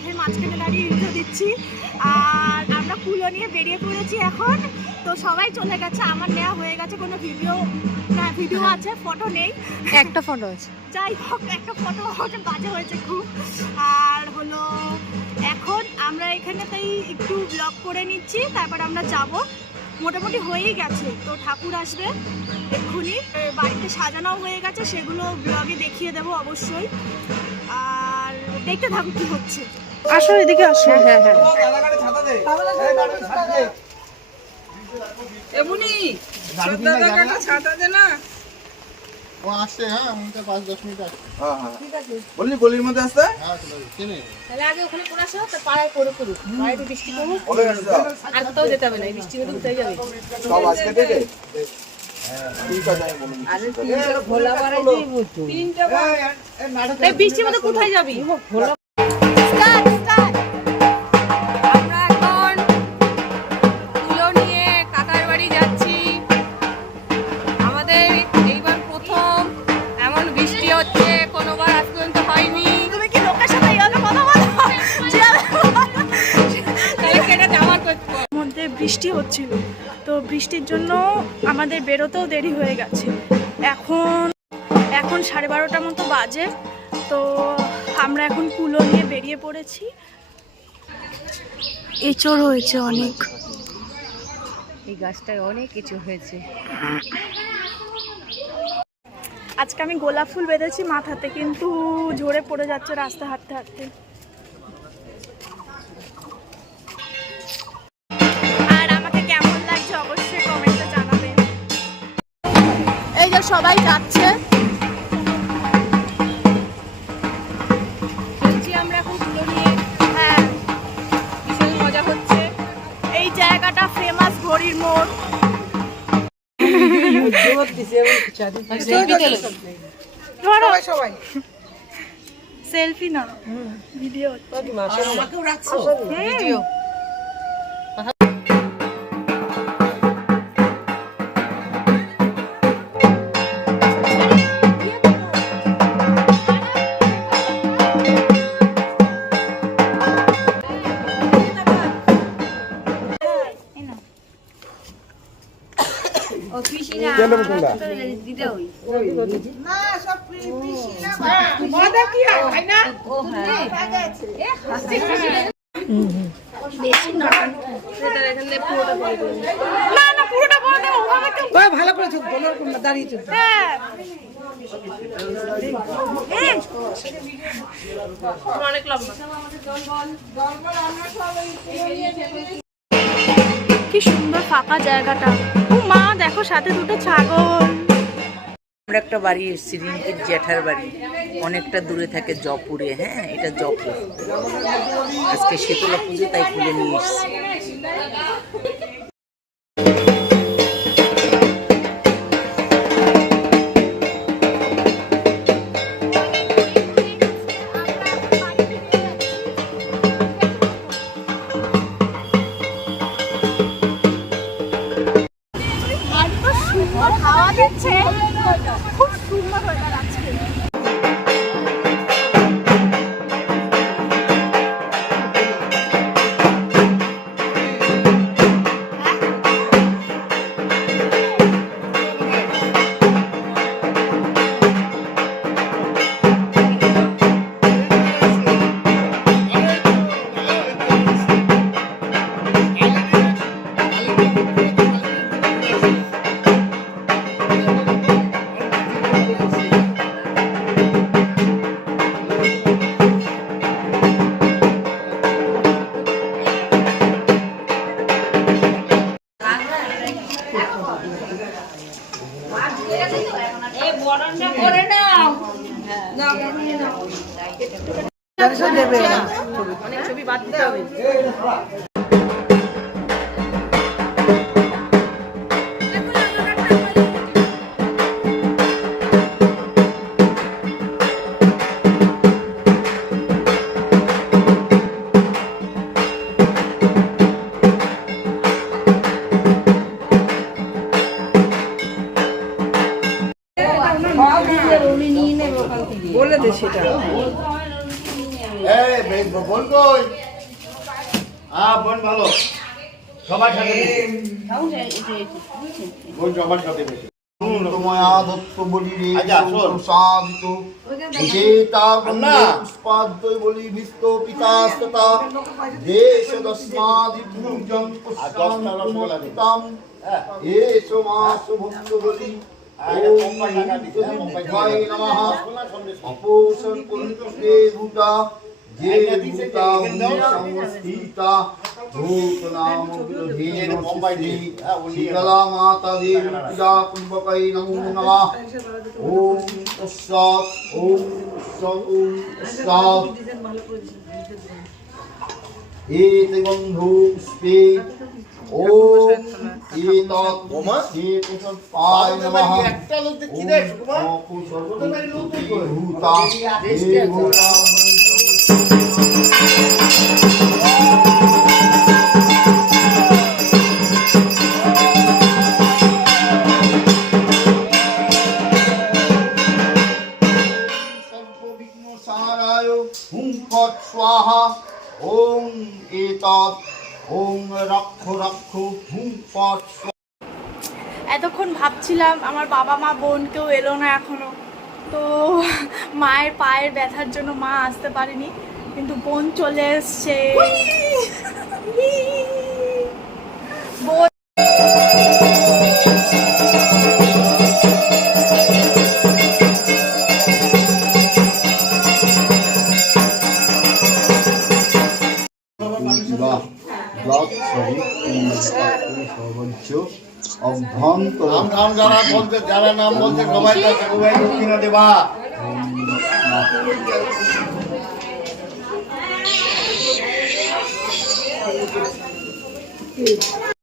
মাঠের মাঝখানে দাঁড়িয়ে ইন্ট্রো দিচ্ছি। আর আমরা কুলো নিয়ে বেরিয়ে পড়েছি এখন। তো সবাই চলে গেছে আমার নেওয়া হয়ে গেছে কোনো ভিডিও না ভিডিও আছে ফটো নেই। একটা ফটো আছে। যাই হোক একটা ফটো ওটা বাজে হয়েছে খুব। আর হলো এখন আমরা এখানে তাই একটু ব্লগ করে নিচ্ছি তারপর আমরা যাব। মোটামুটি হয়েই গেছে তো ঠাকুর আসবে এক্ষুনি। বাড়িতে সাজানো হয়ে গেছে সেগুলো ব্লগে দেখিয়ে দেবো অবশ্যই। আর দেখতে থাকুক কি হচ্ছে। আসো এদিকে আসো। হ্যাঁ হ্যাঁ এমনি ছাতা ছাতা দে না। ও আসছে হ্যাঁ আমাকে পাঁচ দশ মিনিট আসছে হ্যাঁ হ্যাঁ। বললি গলির মধ্যে আসতে? হ্যাঁ যাবে। আগে করে আসো তো পাড়ায় করে করুক পাড়ায় একটু বৃষ্টি বৃষ্টির মধ্যে কোথায় যাবি বৃষ্টি হচ্ছিল। তো বৃষ্টির জন্য আমাদের বেরোতেও দেরি হয়ে গেছে। এখন এখন সাড়ে বারোটার মতো বাজে। তো আমরা এখন কুলো নিয়ে বেরিয়ে পড়েছি। এচড় হয়েছে অনেক। এই গাছটায় অনেক কিছু হয়েছে। আজকে আমি গোলাপ ফুল বেঁধেছি মাথাতে কিন্তু ঝরে পড়ে যাচ্ছে রাস্তা হাঁটতে হাঁটতে। সবাই যাচ্ছে। আমরা এখন তুলো নিয়ে হ্যাঁ ভীষণ মজা হচ্ছে। এই জায়গাটা ফেমাস ঘড়ির মোড়। ধরো। সেলফি না ভিডিও আমাকেও রাখছো? ভিডিও ভালো করে চুপ দাঁড়িয়ে চুপ অনেক লম্বা কি সুন্দর ফাঁকা জায়গাটা। মা, দেখো সাথে দুটো ছাগল। আমরা একটা বাড়ি এসেছি রিঙ্কির জ্যাঠার বাড়ি। অনেকটা দূরে থাকে জপুরে হ্যাঁ এটা জপুর আজকে শীতলা পুজো, তাই খুলে নিয়ে এসেছি। অনেক ছবি বাদ দিতে হবে বোন কই? হ্যাঁ বোন ভালো। সবার সাথে বোন সবার সাথে বেশি তোমায়া দত্ত বলি রে আচ্ছা, বলি পিতাস্ততা। দেশ পূজন রসগোল্লা দিন। পুষ্পাম হ্যাঁ। এস মাস ভক্ত বলি। ওম নমঃ। অপোষণ যে ভূতা। সংস্থিতা ভূত নাম বিরোধী এটা বোম্বাই দিয়ে, ও নিয়ে শীতলা মাতা দেবী পূজা কুম্ভকাই নমো নমঃ ওম তস্সাৎ ওম এতে গন্ধূ পুষ্পে এতৎ নমঃ ভূতা এতক্ষণ ভাবছিলাম আমার বাবা মা বোন কেউ এলো না এখনও। তো মায়ের পায়ের ব্যথার জন্য মা আসতে পারেনি কিন্তু বোন চলে এসছে। বোন অভ্যন্তর নাম যারা বলছে যারা নাম বলছে সবাই সবাই দক্ষিণা দেবা। এখন